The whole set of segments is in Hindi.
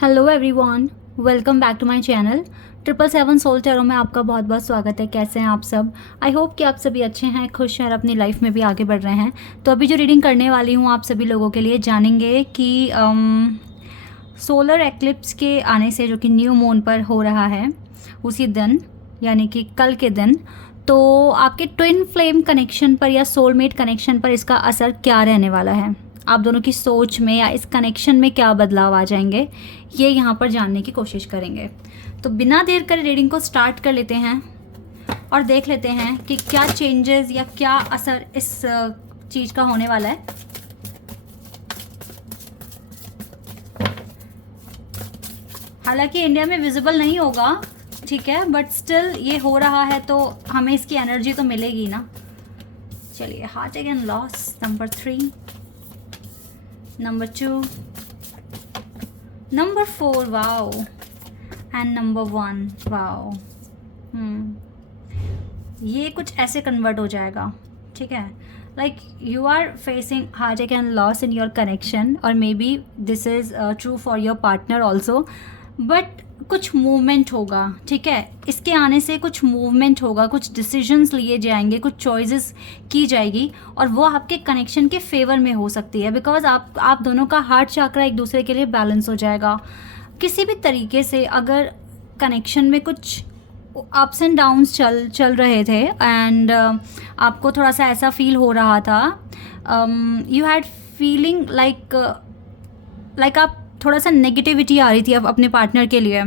Hello everyone, welcome back to my channel 777 soul tarot में आपका बहुत बहुत स्वागत है। कैसे हैं आप सब? आई होप कि आप सभी अच्छे हैं, खुश हैं और अपनी लाइफ में भी आगे बढ़ रहे हैं। तो अभी जो रीडिंग करने वाली हूँ आप सभी लोगों के लिए जानेंगे कि सोलर एक्लिप्स के आने से, जो कि न्यू मून पर हो रहा है उसी दिन, यानी कि कल के दिन, तो आपके ट्विन फ्लेम कनेक्शन पर या सोलमेट कनेक्शन पर इसका असर क्या रहने वाला है। आप दोनों की सोच में या इस कनेक्शन में क्या बदलाव आ जाएंगे, ये यहाँ पर जानने की कोशिश करेंगे। तो बिना देर कर रीडिंग को स्टार्ट कर लेते हैं और देख लेते हैं कि क्या चेंजेस या क्या असर इस चीज़ का होने वाला है। हालांकि इंडिया में विजिबल नहीं होगा, ठीक है, बट स्टिल ये हो रहा है तो हमें इसकी एनर्जी तो मिलेगी ना। चलिए, heart again loss number 3, number 2, number 4, wow, and number 1, wow. ये कुछ ऐसे कन्वर्ट हो जाएगा, ठीक है। Like you are facing heart and loss in your connection, और maybe this is true for your partner also, but कुछ मूवमेंट होगा, ठीक है। इसके आने से कुछ मूवमेंट होगा, कुछ डिसीजंस लिए जाएंगे, कुछ चॉइसेस की जाएगी, और वो आपके कनेक्शन के फेवर में हो सकती है, बिकॉज आप दोनों का हार्ट चक्रा एक दूसरे के लिए बैलेंस हो जाएगा। किसी भी तरीके से अगर कनेक्शन में कुछ अप्स एंड डाउन्स चल रहे थे एंड आपको थोड़ा सा ऐसा फील हो रहा था, यू हैड फीलिंग लाइक आप थोड़ा सा नेगेटिविटी आ रही थी अब अपने पार्टनर के लिए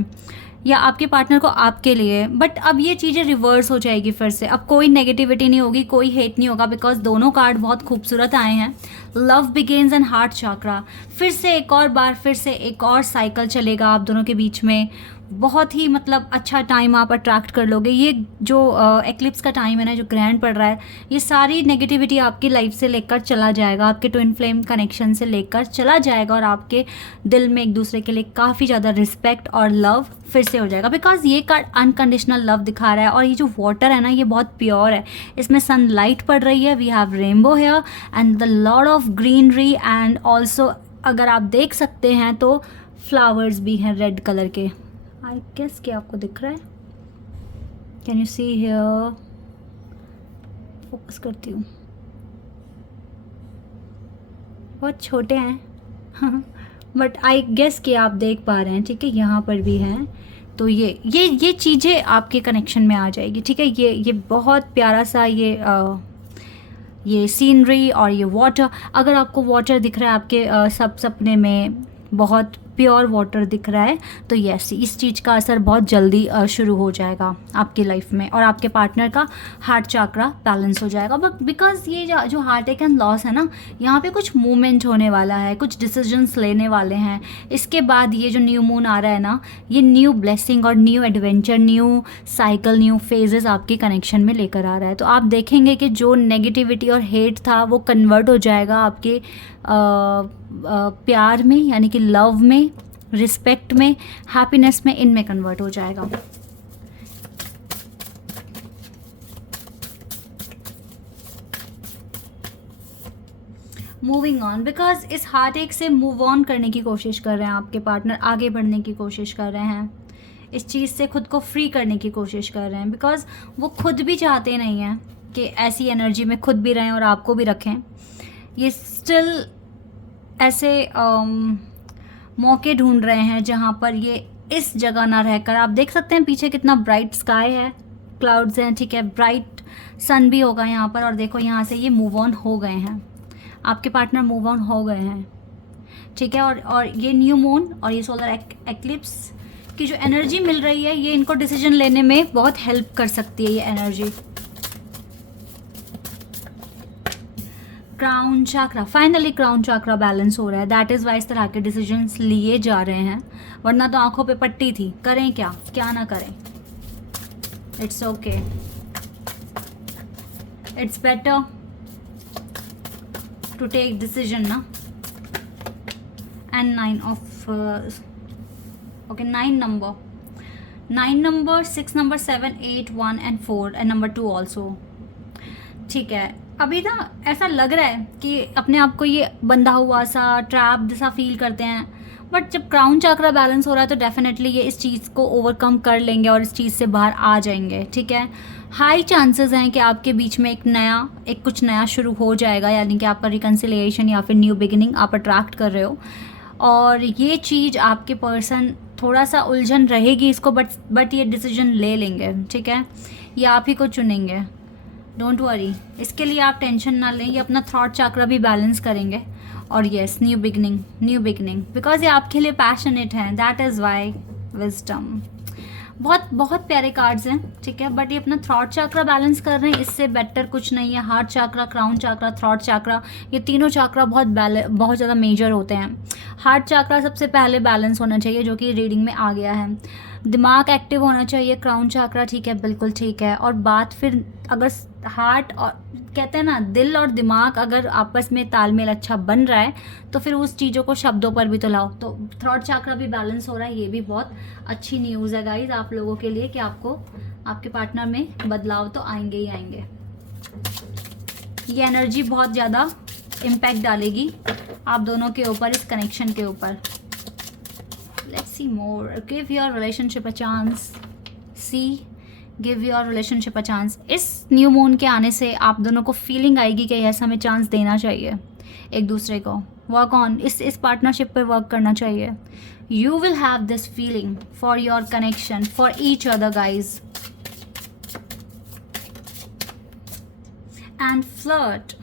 या आपके पार्टनर को आपके लिए, बट अब ये चीज़ें रिवर्स हो जाएगी फिर से। अब कोई नेगेटिविटी नहीं होगी, कोई हेट नहीं होगा, बिकॉज दोनों कार्ड बहुत खूबसूरत आए हैं। लव बिगेन्स एंड हार्ट चक्रा, फिर से एक और बार, फिर से एक और साइकिल चलेगा आप दोनों के बीच में। बहुत ही मतलब अच्छा टाइम आप अट्रैक्ट कर लोगे। ये जो एक्लिप्स का टाइम है ना, जो ग्रहण पड़ रहा है, ये सारी नेगेटिविटी आपकी लाइफ से लेकर चला जाएगा, आपके ट्विन फ्लेम कनेक्शन से लेकर चला जाएगा, और आपके दिल में एक दूसरे के लिए काफ़ी ज़्यादा रिस्पेक्ट और लव फिर से हो जाएगा। बिकॉज ये कार्ड अनकंडीशनल लव दिखा रहा है, और ये जो वाटर है ना, ये बहुत प्योर है, इसमें सनलाइट पड़ रही है। We have rainbow here and the lot of greenery, and also अगर आप देख सकते हैं तो फ्लावर्स भी हैं रेड कलर के। आई गेस कि आपको दिख रहा है, can you see here? Focus करती हूँ, बहुत छोटे हैं बट आई गेस कि आप देख पा रहे हैं, ठीक है। यहाँ पर भी हैं, तो ये चीज़ें आपके कनेक्शन में आ जाएगी, ठीक है। ये बहुत प्यारा सा ये सीनरी और ये वाटर, अगर आपको वाटर दिख रहा है आपके सब सपने में, बहुत प्योर वाटर दिख रहा है, तो यस, इस चीज़ का असर बहुत जल्दी शुरू हो जाएगा आपकी लाइफ में, और आपके पार्टनर का हार्ट चक्रा बैलेंस हो जाएगा। बट बिकॉज ये जो हार्ट एंड लॉस है ना, यहाँ पे कुछ मूवमेंट होने वाला है, कुछ डिसीजंस लेने वाले हैं। इसके बाद ये जो न्यू मून आ रहा है ना, ये न्यू ब्लेसिंग और new adventure, new cycle, new phases आपके कनेक्शन में लेकर आ रहा है। तो आप देखेंगे कि जो नेगेटिविटी और हेट था वो कन्वर्ट हो जाएगा आपके प्यार में, यानी कि लव में, रिस्पेक्ट में, हैप्पीनेस में, इनमें कन्वर्ट हो जाएगा। मूविंग ऑन, बिकॉज इस हार्ट एक से मूव ऑन करने की कोशिश कर रहे हैं आपके पार्टनर, आगे बढ़ने की कोशिश कर रहे हैं, इस चीज़ से खुद को फ्री करने की कोशिश कर रहे हैं, बिकॉज वो खुद भी चाहते नहीं हैं कि ऐसी एनर्जी में खुद भी रहें और आपको भी रखें। ये स्टिल ऐसे मौके ढूंढ रहे हैं जहाँ पर ये इस जगह ना रहकर, आप देख सकते हैं पीछे कितना ब्राइट स्काई है, क्लाउड्स हैं, ठीक है, ब्राइट सन भी होगा यहाँ पर, और देखो यहाँ से ये मूव ऑन हो गए हैं, आपके पार्टनर मूव ऑन हो गए हैं, ठीक है। और ये न्यू मून और ये सोलर एक्लिप्स की जो एनर्जी मिल रही है, ये इनको डिसीजन लेने में बहुत हेल्प कर सकती है ये एनर्जी। क्राउन चक्रा, फाइनली क्राउन चक्रा बैलेंस हो रहा है, दैट इज़ वाई इस तरह के डिसीजंस लिए जा रहे हैं, वरना तो आंखों पे पट्टी थी, करें क्या ना करें। It's okay, it's better to take decision ना। And 9 of okay, 9 number 6 number 7 8 1 and 4 and number 2 also, ठीक है। अभी ना ऐसा लग रहा है कि अपने आप को ये बंधा हुआ सा, ट्रैप जैसा फील करते हैं, बट जब क्राउन चक्रा बैलेंस हो रहा है तो डेफिनेटली ये इस चीज़ को ओवरकम कर लेंगे और इस चीज़ से बाहर आ जाएंगे, ठीक है। हाई चांसेस हैं कि आपके बीच में एक कुछ नया शुरू हो जाएगा, यानी कि आपका रिकन्सिलिएशन या फिर न्यू बिगिनिंग आप अट्रैक्ट कर रहे हो। और ये चीज़ आपके पर्सन थोड़ा सा उलझन रहेगी इसको, बट ये डिसीजन ले लेंगे, ठीक है। ये आप ही को चुनेंगे, डोंट वरी, इसके लिए आप टेंशन ना लें। ये अपना थॉट चक्र भी बैलेंस करेंगे। और येस, न्यू बिगनिंग बिकॉज ये आपके लिए पैशनेट हैं, दैट इज़ वाई विजडम। बहुत बहुत प्यारे कार्ड्स हैं, ठीक है। बट ये अपना थॉट चक्र बैलेंस कर रहे हैं, इससे बेटर कुछ नहीं है। हार्ट चक्र, क्राउन चक्र, थॉट चक्र, ये तीनों चक्र बहुत ज़्यादा मेजर होते हैं। हार्ट चक्र सबसे पहले बैलेंस होना चाहिए, जो कि रीडिंग में आ गया है। दिमाग एक्टिव होना चाहिए, क्राउन चक्र, ठीक है, बिल्कुल ठीक है। और बात फिर अगर हार्ट और कहते हैं ना, दिल और दिमाग अगर आपस में तालमेल अच्छा बन रहा है तो फिर उस चीज़ों को शब्दों पर भी तो लाओ। तो थॉट चक्र भी बैलेंस हो रहा है, ये भी बहुत अच्छी न्यूज़ है गाइज आप लोगों के लिए कि आपको आपके पार्टनर में बदलाव तो आएंगे ही आएंगे। ये एनर्जी बहुत ज़्यादा इम्पैक्ट डालेगी आप दोनों के ऊपर, इस कनेक्शन के ऊपर। Let's see more, give your relationship a chance, give your relationship a chance. इस न्यू मून के आने से आप दोनों को फीलिंग आएगी कि यस, हमें चांस देना चाहिए एक दूसरे को। वर्क ऑन, इस पार्टनरशिप पे वर्क करना चाहिए। You will have this feeling for your connection, for each other guys. And flirt,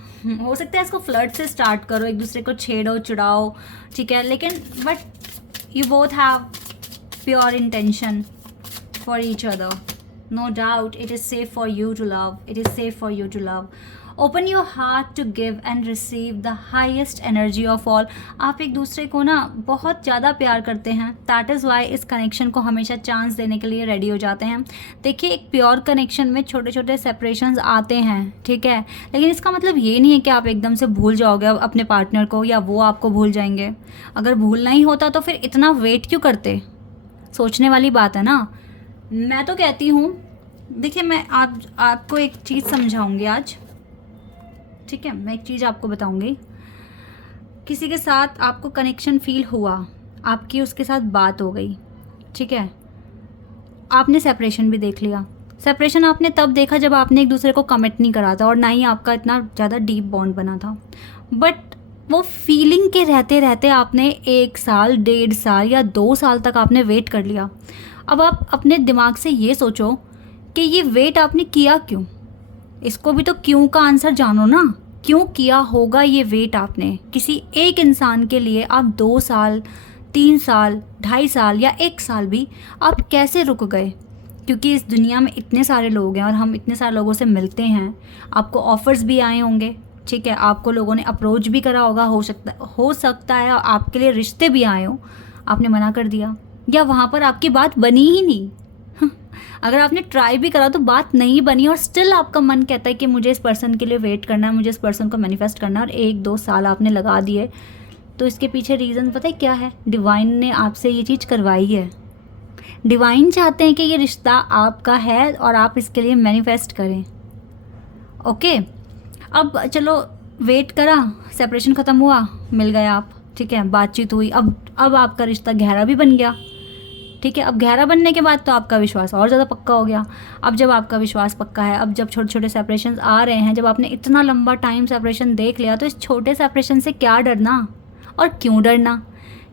हो सकता है इसको फ्लर्ट से स्टार्ट करो, एक दूसरे को छेड़ो चिढ़ाओ, ठीक है, लेकिन but you both have pure intention for each other. No doubt, it is safe for you to love. It is safe for you to love. Open your heart to give and receive the highest energy of all. आप एक दूसरे को ना बहुत ज़्यादा प्यार करते हैं, दैट इज़ वाई इस कनेक्शन को हमेशा चांस देने के लिए रेडी हो जाते हैं। देखिए, एक प्योर कनेक्शन में छोटे छोटे सेपरेशंस आते हैं, ठीक है, लेकिन इसका मतलब ये नहीं है कि आप एकदम से भूल जाओगे अपने पार्टनर को या वो आपको भूल जाएंगे। अगर भूलना ही होता तो फिर इतना वेट क्यों करते, सोचने वाली बात है ना। मैं तो कहती हूँ, देखिए, मैं आपको एक चीज़ समझाऊंगी आज, ठीक है। मैं एक चीज़ आपको बताऊंगी। किसी के साथ आपको कनेक्शन फील हुआ, आपकी उसके साथ बात हो गई, ठीक है, आपने सेपरेशन भी देख लिया। सेपरेशन आपने तब देखा जब आपने एक दूसरे को कमिट नहीं करा था और ना ही आपका इतना ज़्यादा डीप बॉन्ड बना था। बट वो फीलिंग के रहते रहते आपने 1 साल, 1.5 साल या 2 साल तक आपने वेट कर लिया। अब आप अपने दिमाग से ये सोचो कि ये वेट आपने किया क्यों। इसको भी तो क्यों का आंसर जानो ना, क्यों किया होगा ये वेट आपने। किसी एक इंसान के लिए आप 2 साल, 3 साल, 2.5 साल या 1 साल भी आप कैसे रुक गए? क्योंकि इस दुनिया में इतने सारे लोग हैं और हम इतने सारे लोगों से मिलते हैं। आपको ऑफ़र्स भी आए होंगे, ठीक है, आपको लोगों ने अप्रोच भी करा होगा, हो सकता है आपके लिए रिश्ते भी आए हो, आपने मना कर दिया या वहाँ पर आपकी बात बनी ही नहीं। अगर आपने ट्राई भी करा तो बात नहीं बनी और स्टिल आपका मन कहता है कि मुझे इस पर्सन के लिए वेट करना है, मुझे इस पर्सन को मैनिफेस्ट करना है, और 1-2 साल आपने लगा दिए, तो इसके पीछे रीज़न पता है क्या है? डिवाइन ने आपसे ये चीज़ करवाई है। डिवाइन चाहते हैं कि ये रिश्ता आपका है और आप इसके लिए मैनिफेस्ट करें। ओके, अब चलो वेट करा, सेपरेशन ख़त्म हुआ, मिल गए आप, ठीक है, बातचीत हुई, अब आपका रिश्ता गहरा भी बन गया, ठीक है। अब गहरा बनने के बाद तो आपका विश्वास और ज़्यादा पक्का हो गया। अब जब आपका विश्वास पक्का है, अब जब छोटे छोटे सेपरेशन आ रहे हैं, जब आपने इतना लंबा टाइम सेपरेशन देख लिया, तो इस छोटे सेपरेशन से क्या डरना और क्यों डरना।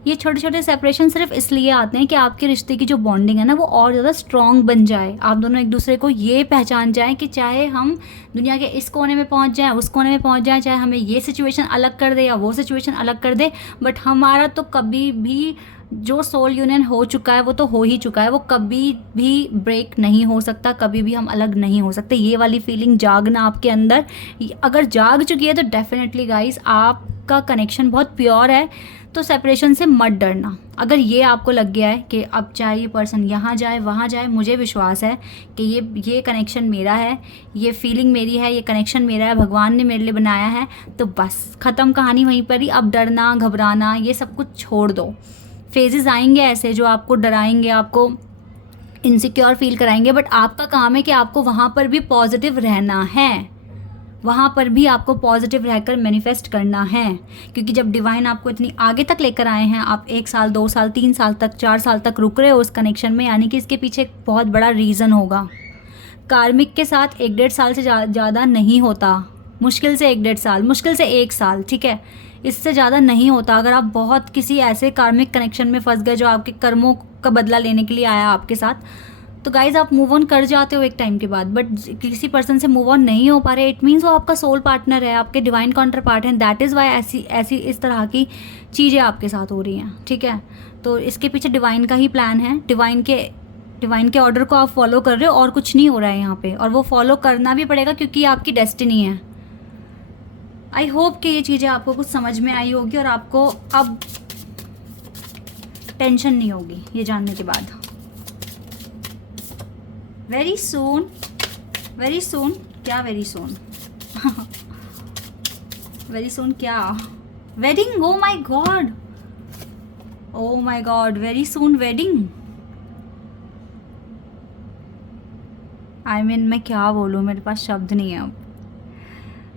ये छोटे छोटे सेपरेशन सिर्फ इसलिए आते हैं कि आपके रिश्ते की जो बॉन्डिंग है ना, वो और ज़्यादा स्ट्रॉन्ग बन जाए। आप दोनों एक दूसरे को ये पहचान जाएं कि चाहे हम दुनिया के इस कोने में पहुंच जाएं, उस कोने में पहुंच जाएं, चाहे हमें ये सिचुएशन अलग कर दे या वो सिचुएशन अलग कर दे, बट हमारा तो कभी भी जो सोल यूनियन हो चुका है वो तो हो ही चुका है, वो कभी भी ब्रेक नहीं हो सकता, कभी भी हम अलग नहीं हो सकते। ये वाली फीलिंग जागना आपके अंदर, अगर जाग चुकी है तो डेफिनेटली गाइस आपका कनेक्शन बहुत प्योर है। तो सेपरेशन से मत डरना। अगर ये आपको लग गया है कि अब चाहे ये पर्सन यहाँ जाए वहाँ जाए, मुझे विश्वास है कि ये कनेक्शन मेरा है, ये फीलिंग मेरी है, ये कनेक्शन मेरा है, भगवान ने मेरे लिए बनाया है, तो बस ख़त्म कहानी वहीं पर ही। अब डरना घबराना ये सब कुछ छोड़ दो। फेजेस आएंगे ऐसे जो आपको डराएंगे, आपको इनसिक्योर फील कराएंगे, बट आपका काम है कि आपको वहाँ पर भी पॉजिटिव रहना है। वहाँ पर भी आपको पॉजिटिव रहकर मैनिफेस्ट करना है, क्योंकि जब डिवाइन आपको इतनी आगे तक लेकर आए हैं, आप 1 साल 2 साल 3 साल तक 4 साल तक रुक रहे हो उस कनेक्शन में, यानी कि इसके पीछे एक बहुत बड़ा रीज़न होगा। कार्मिक के साथ 1-1.5 साल से ज़्यादा नहीं होता, मुश्किल से 1-1.5 साल, मुश्किल से 1 साल, ठीक है, इससे ज़्यादा नहीं होता। अगर आप बहुत किसी ऐसे कार्मिक कनेक्शन में फंस गए जो आपके कर्मों का बदला लेने के लिए आया आपके साथ, तो गाइज़ आप मूव ऑन कर जाते हो एक टाइम के बाद। बट किसी पर्सन से मूव ऑन नहीं हो पा रहे, इट मीन्स वो आपका सोल पार्टनर है, आपके डिवाइन काउंटर पार्ट हैं। दैट इज़ वाई ऐसी इस तरह की चीज़ें आपके साथ हो रही हैं, ठीक है। तो इसके पीछे डिवाइन का ही प्लान है, डिवाइन के ऑर्डर को आप फॉलो कर रहे हो और कुछ नहीं हो रहा है यहाँ पे, और वो फॉलो करना भी पड़ेगा क्योंकि आपकी डेस्टिनी है। आई होप कि ये चीज़ें आपको कुछ समझ में आई होगी और आपको अब टेंशन नहीं होगी ये जानने के बाद। वेरी सून क्या वेरी सून वेरी सून क्या, वेडिंग, ओ माई गॉड, वेरी सून वेडिंग। मैं क्या बोलूँ, मेरे पास शब्द नहीं है अब।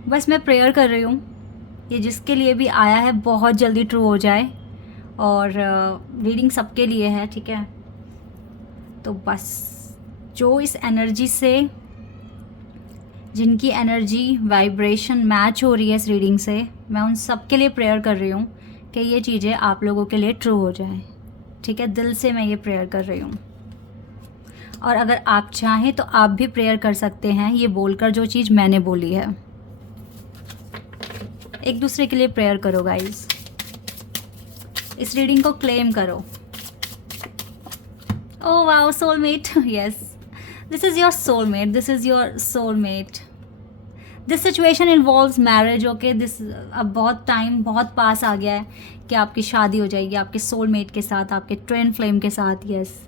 बस मैं प्रेयर कर रही हूँ ये जिसके लिए भी आया है बहुत जल्दी ट्रू हो जाए, और रीडिंग सबके लिए है, ठीक है। तो बस जो इस एनर्जी से, जिनकी एनर्जी वाइब्रेशन मैच हो रही है इस रीडिंग से, मैं उन सब के लिए प्रेयर कर रही हूँ कि ये चीज़ें आप लोगों के लिए ट्रू हो जाए, ठीक है। दिल से मैं ये प्रेयर कर रही हूँ। और अगर आप चाहें तो आप भी प्रेयर कर सकते हैं ये बोलकर जो चीज़ मैंने बोली है। एक दूसरे के लिए प्रेयर करो गाइस, इस रीडिंग को क्लेम करो। Oh wow, soulmate, yes, this is your soulmate, this is your soulmate. This situation involves marriage, okay. This अब बहुत पास आ गया है कि आपकी शादी हो जाएगी आपके सोलमेट के साथ, आपके ट्विन फ्लेम के साथ, यस।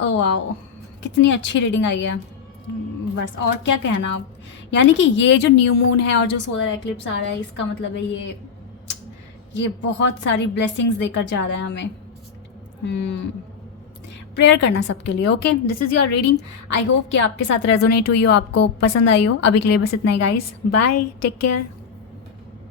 ओह वाओ, कितनी अच्छी रीडिंग आई है। बस और क्या कहना आप, यानी कि ये जो न्यू मून है और जो सोलर एक्लिप्स आ रहा है, इसका मतलब है ये बहुत सारी ब्लेसिंग्स देकर जा रहा है हमें। प्रेयर करना सबके लिए, okay. This is your reading. I hope कि आपके साथ रेजोनेट हुई हो, आपको पसंद आई हो। अभी के लिए बस इतना ही गाइस, बाय, टेक केयर।